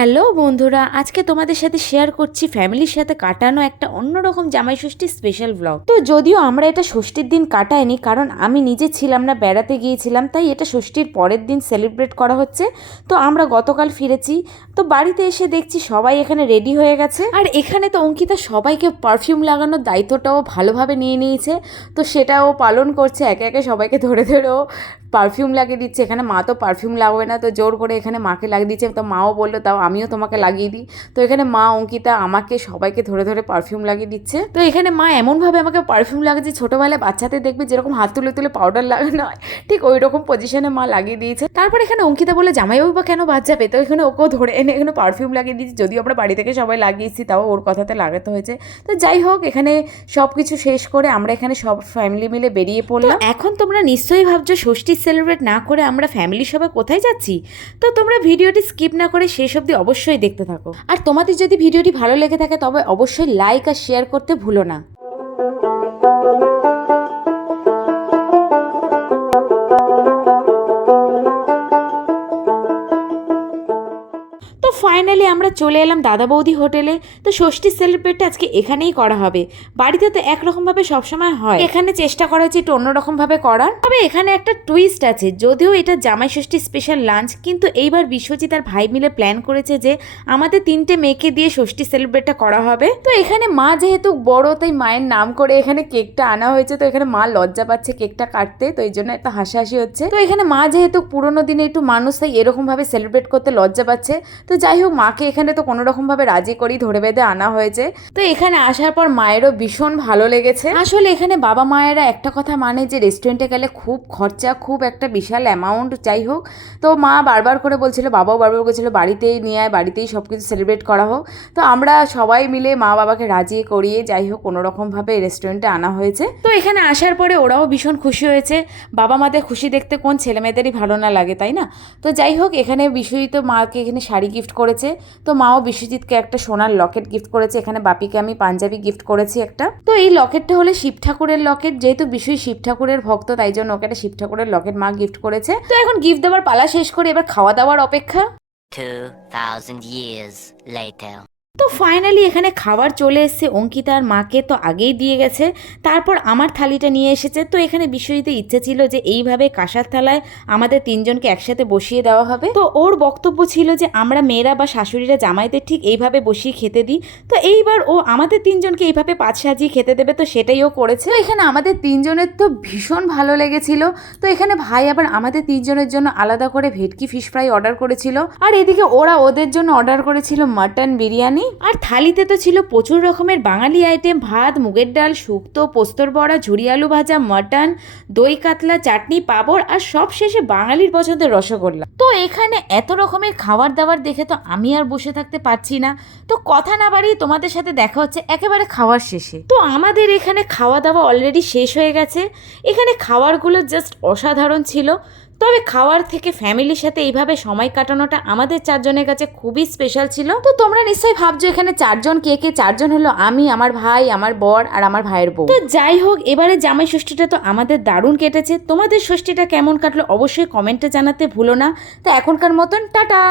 Hello বন্ধুরা, আজকে তোমাদের সাথে শেয়ার করছি ফ্যামিলির সাথে কাটানো একটা অন্যরকম জামাই ষষ্ঠীর স্পেশাল ব্লগ। তো যদিও আমরা এটা ষষ্ঠীর দিন কাটাইনি, কারণ আমি নিজে ছিলাম না, বেড়াতে গিয়েছিলাম, তাই এটা ষষ্ঠীর পরের দিন সেলিব্রেট করা হচ্ছে। তো আমরা গতকাল ফিরেছি, তো বাড়িতে এসে দেখছি সবাই এখানে রেডি হয়ে গেছে। আর এখানে তো অঙ্কিতা সবাইকে পারফিউম লাগানোর দায়িত্বটাও ভালোভাবে নিয়ে নিয়েছে, তো সেটাও পালন করছে। একে একে সবাইকে ধরে ধরেও পারফিউম লাগিয়ে দিচ্ছে। এখানে মা তো পারফিউম লাগবে না, তো জোর করে এখানে মাকে লাগিয়ে দিচ্ছে। তো মাও বললো তাও আমিও তোমাকে লাগিয়ে দিই। তো এখানে মা, অঙ্কিতা আমাকে সবাইকে ধরে ধরে পারফিউম লাগিয়ে দিচ্ছে। তো এখানে মা এমনভাবে আমাকে পারফিউম লাগাচ্ছে, ছোটোবেলায় বাচ্চাদের দেখবে যেরকম হাত তুলে তুলে পাউডার লাগানো হয়, ঠিক ওই রকম পজিশনে মা লাগিয়ে দিয়েছে। তারপর এখানে অঙ্কিতা বলে জামাইবাবু বা কেন বাদ যাবে, তো এখানে ওকেও ধরে এনে এখানে পারফিউম লাগিয়ে দিয়েছি। যদিও আমরা বাড়ি থেকে সবাই লাগিয়েছি, তাও ওর কথাতে লাগাতে হয়েছে। তো যাই হোক, এখানে সব কিছু শেষ করে আমরা এখানে সব ফ্যামিলি মিলে বেরিয়ে পড়লাম। এখন তোমরা নিশ্চয়ই ভাবছো ষষ্ঠী সেলিব্রেট না করে আমরা ফ্যামিলি সবাই কোথায় যাচ্ছি। তো তোমরা ভিডিওটি স্কিপ না করে শেষ অবধি অবশ্যই দেখতে থাকো। আর তোমাদের যদি ভিডিওটি ভালো লেগে থাকে তবে অবশ্যই লাইক আর শেয়ার করতে ভুলো না। ফাইনালি আমরা চলে এলাম দাদা বৌদি হোটেলে। তো ষষ্ঠী সেলিব্রেটটা আজকে এখানেই করা হবে। বাড়িতে তো একরকমভাবে সবসময় হয়, এখানে চেষ্টা করা হচ্ছে একটু অন্যরকমভাবে করার। তবে এখানে একটা টুইস্ট আছে, যদিও এটা জামাই ষষ্ঠী স্পেশাল লাঞ্চ, কিন্তু এইবার বিশ্বজিৎ আর ভাই মিলে প্ল্যান করেছে যে আমাদের 3টে মেয়েকে দিয়ে ষষ্ঠী সেলিব্রেটটা করা হবে। তো এখানে মা যেহেতু বড়, তাই মায়ের নাম করে এখানে কেকটা আনা হয়েছে। তো এখানে মা লজ্জা পাচ্ছে কেকটা কাটতে, তো এই জন্য একটা হাসাহাসি হচ্ছে। তো এখানে মা যেহেতু পুরোনো দিনে একটু মানুষ, তাই এরকমভাবে সেলিব্রেট করতে লজ্জা পাচ্ছে। তো যাই হোক, মাকে এখানে তো কোনো রকমভাবে রাজি করি ধরে বেঁধে আনা হয়েছে। তো এখানে আসার পর মায়েরও ভীষণ ভালো লেগেছে। আসলে এখানে বাবা মায়েরা একটা কথা মানে যে রেস্টুরেন্টে গেলে খুব খরচা, খুব একটা বিশাল অ্যামাউন্ট। যাই হোক, তো মা বারবার করে বলছিল, বাবাও বারবার বলছিল বাড়িতেই নিয়ে আয়, বাড়িতেই সব কিছু সেলিব্রেট করা হোক। তো আমরা সবাই মিলে মা বাবাকে রাজি করিয়ে যাই হোক কোনোরকমভাবে রেস্টুরেন্টে আনা হয়েছে। তো এখানে আসার পরে ওরাও ভীষণ খুশি হয়েছে। বাবা মাদের খুশি দেখতে কোন ছেলে মেয়েদেরই ভালো না লাগে, তাই না? তো যাই হোক, এখানে বিশ্বজিৎ মাকে এখানে শাড়ি গিফট করেছে। তো মাও বিশ্বজিৎকে একটা সোনার লকেট গিফট করেছে। এখানে বাপিকে আমি পাঞ্জাবি গিফট করেছি একটা। তো এই লকেটটা হলো শিব ঠাকুরের লকেট, যেহেতু বিশ্বই শিব ঠাকুরের ভক্ত, তাই জন্য ওকে একটা শিব ঠাকুরের লকেট মা গিফট করেছে। তো এখন গিফট দেওয়ার পালা শেষ করে এবার খাওয়া দাওয়ার অপেক্ষা। 2000 years later. তো ফাইনালি এখানে খাবার চলে এসেছে। অঙ্কিতা আর মাকে তো আগেই দিয়ে গেছে, তারপর আমার থালিটা নিয়ে এসেছে। তো এখানে বিশ্বজিতের ইচ্ছে ছিল যে এইভাবে কাঁসার থালায় আমাদের 3জনকে একসাথে বসিয়ে দেওয়া হবে। তো ওর বক্তব্য ছিল যে আমরা মেয়েরা বা শাশুড়িরা জামাইদের ঠিক এইভাবে বসিয়ে খেতে দিই। তো এইবার ও আমাদের 3জনকে এইভাবে পাত সাজিয়ে খেতে দেবে, তো সেটাই ও করেছে। তো এখানে আমাদের 3জনের তো ভীষণ ভালো লেগেছিল। তো এখানে ভাই আবার আমাদের 3জনের জন্য আলাদা করে ভেটকি ফিশ ফ্রাই অর্ডার করেছিল, আর এদিকে ওরা ওদের জন্য অর্ডার করেছিল মাটন বিরিয়ানি। আর থালিতে তো ছিল প্রচুর রকমের বাঙালি আইটেম, ভাত, মুগের ডাল, শুক্তো, পোস্তর বড়া, ঝুরি আলু ভাজা, মটন, দই কাতলা, চাটনি, পাঁপড়, আর সব শেষে বাঙালির পছন্দের রসগোল্লা। তো এখানে এত রকমের খাবার দাবার দেখে তো আমি আর বসে থাকতে পারছি না। তো কথা না বাড়িয়ে তোমাদের সাথে দেখা হচ্ছে একেবারে খাওয়ার শেষে। তো আমাদের এখানে খাওয়া দাওয়া অলরেডি শেষ হয়ে গেছে। এখানে খাবারগুলো জাস্ট অসাধারণ ছিল। তবে খাওয়ার থেকে ফ্যামিলির সাথে এইভাবে সময় কাটানোটা আমাদের 4জনের কাছে খুবই স্পেশাল ছিল। তো তোমরা নিশ্চয়ই ভাবছো এখানে 4জন কে কে? 4জন হলো আমি, আমার ভাই, আমার বর আর আমার ভাইয়ের বউ। তো যাই হোক, এবারে জামাই ষষ্ঠীটা তো আমাদের দারুণ কেটেছে। তোমাদের ষষ্ঠীটা কেমন কাটলো অবশ্যই কমেন্টে জানাতে ভুলো না। তো এখনকার মতন টাটা।